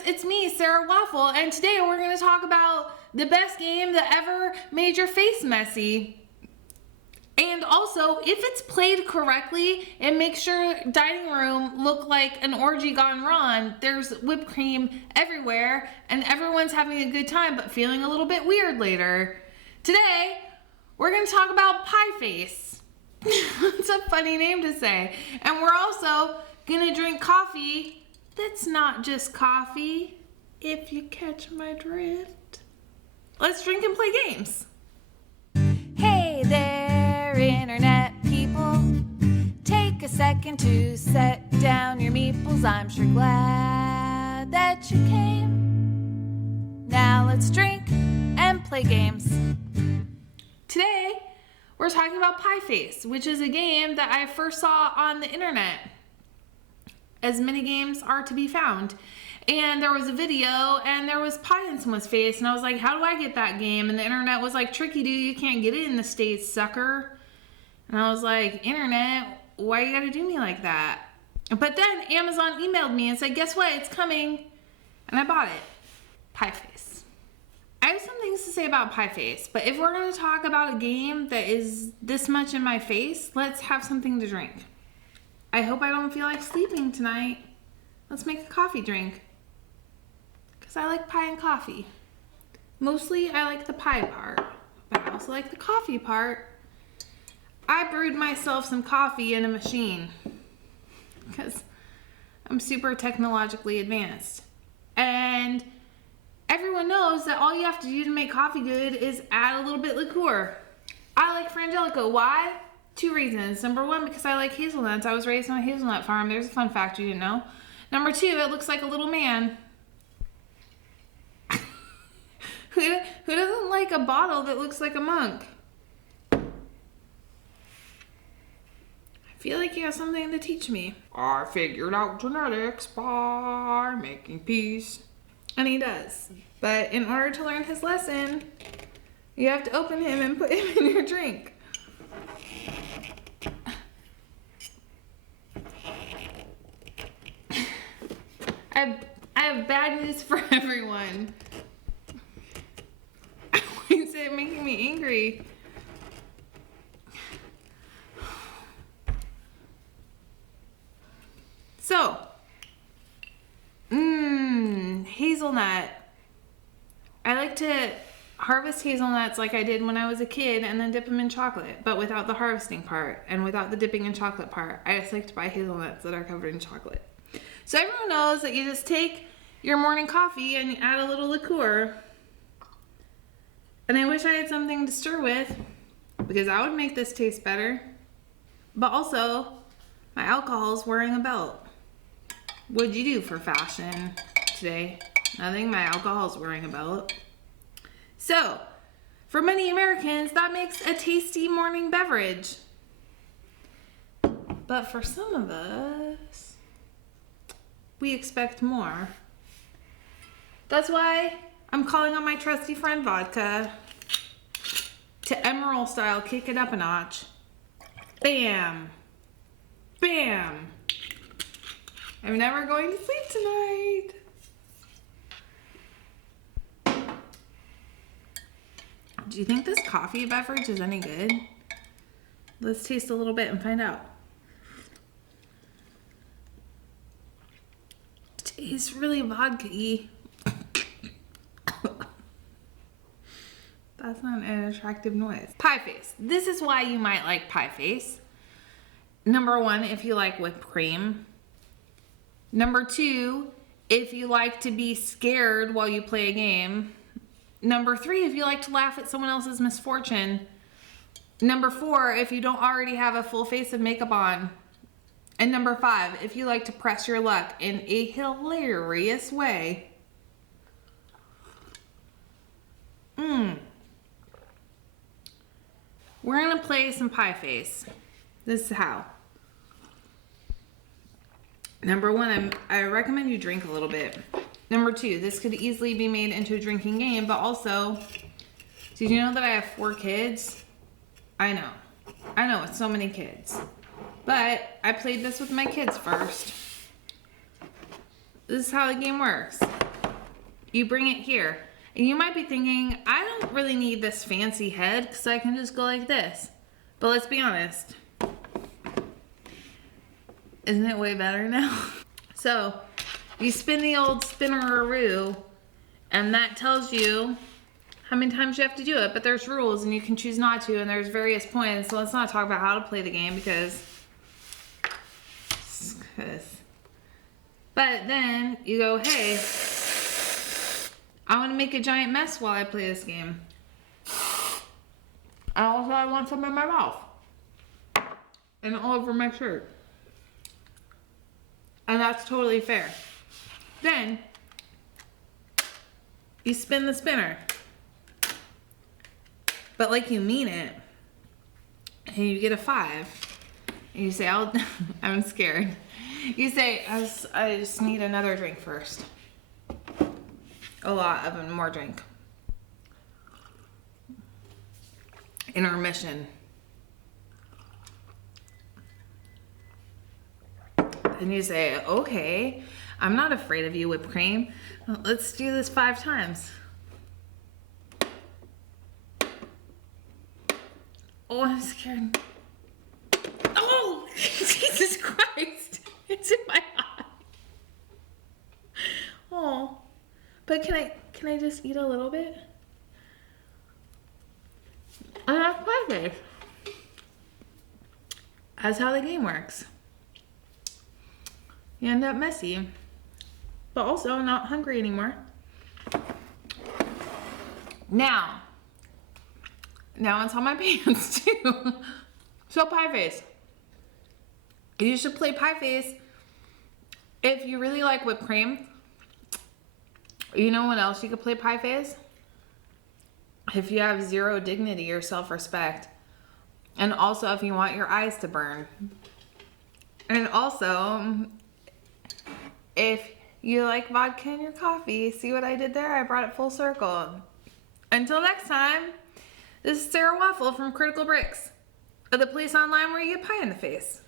friends, it's me, Sarah Waffle, and today we're going to talk about the best game that ever made your face messy. And also, if it's played correctly and makes your dining room look like an orgy gone wrong, there's whipped cream everywhere and everyone's having a good time but feeling a little bit weird later. Today, we're going to talk about pie face. It's a funny name to say. And we're also going to drink coffee that's not just coffee, if you catch my drift. Let's drink and play games. Hey there, internet people. Take a second to set down your meeples. I'm sure glad that you came. Now let's drink and play games. Today, we're talking about Pie Face, which is a game that I first saw on the internet, as many games are to be found. And there was a video and there was pie in someone's face, and I was like, how do I get that game? And the internet was like, tricky dude, you can't get it in the States, sucker. And I was like, internet, why you gotta do me like that? But then Amazon emailed me and said, guess what, it's coming. And I bought it. Pie Face. I have some things to say about Pie Face, but if we're gonna talk about a game that is this much in my face, let's have something to drink. I hope I don't feel like sleeping tonight. Let's make a coffee drink. Because I like pie and coffee. Mostly I like the pie part, but I also like the coffee part. I brewed myself some coffee in a machine because I'm super technologically advanced. And everyone knows that all you have to do to make coffee good is add a little bit liqueur. I like Frangelico. Why? Two reasons. Number one, because I like hazelnuts. I was raised on a hazelnut farm. There's a fun fact you didn't know. Number two, it looks like a little man. Who doesn't like a bottle that looks like a monk? I feel like he has something to teach me. I figured out genetics by making peace. And he does. But in order to learn his lesson, you have to open him and put him in your drink. I have bad news for everyone. Why is it making me angry? So, hazelnut. I like to harvest hazelnuts like I did when I was a kid and then dip them in chocolate, but without the harvesting part and without the dipping in chocolate part. I just like to buy hazelnuts that are covered in chocolate. So everyone knows that you just take your morning coffee and you add a little liqueur. And I wish I had something to stir with because I would make this taste better. But also, my alcohol's wearing a belt. What'd you do for fashion today? Nothing, my alcohol's wearing a belt. So, for many Americans, that makes a tasty morning beverage. But for some of us, we expect more. That's why I'm calling on my trusty friend vodka to Emerald style kick it up a notch. Bam! Bam! I'm never going to sleep tonight. Do you think this coffee beverage is any good? Let's taste a little bit and find out. It's really vodka-y. That's not an attractive noise. Pie face. This is why you might like pie face. Number one, if you like whipped cream. Number two, if you like to be scared while you play a game. Number three, if you like to laugh at someone else's misfortune. Number four, if you don't already have a full face of makeup on. And number five, if you like to press your luck in a hilarious way. We're gonna play some pie face. This is how. Number one, I recommend you drink a little bit. Number two, this could easily be made into a drinking game, but also, did you know that I have 4 kids? I know, it's so many kids. But I played this with my kids first. This is how the game works. you bring it here. And you might be thinking, I don't really need this fancy head because I can just go like this. But let's be honest. Isn't it way better now? So, you spin the old spinneroo, and that tells you how many times you have to do it. But there's rules, and you can choose not to, and there's various points. So let's not talk about how to play the game because... But then you go, hey, I want to make a giant mess while I play this game. And also I want some in my mouth. And all over my shirt. And that's totally fair. Then, you spin the spinner. But like you mean it. And you get a 5. And you say, I'm scared. You say, I just need another drink first. A lot of more drink. Intermission. And you say, okay, I'm not afraid of you, whipped cream. Let's do this 5 times. Oh, I'm scared. Oh, Jesus Christ. It's in my eye. Oh, but can I just eat a little bit? And that's pie-face. That's how the game works. You end up messy, but also not hungry anymore. Now it's on my pants too. So pie face. You should play pie face if you really like whipped cream. You know what else you could play pie face? If you have zero dignity or self-respect. And also if you want your eyes to burn. And also, if you like vodka in your coffee, see what I did there? I brought it full circle. Until next time, this is Sarah Waffle from Critical Brix, the place online where you get pie in the face.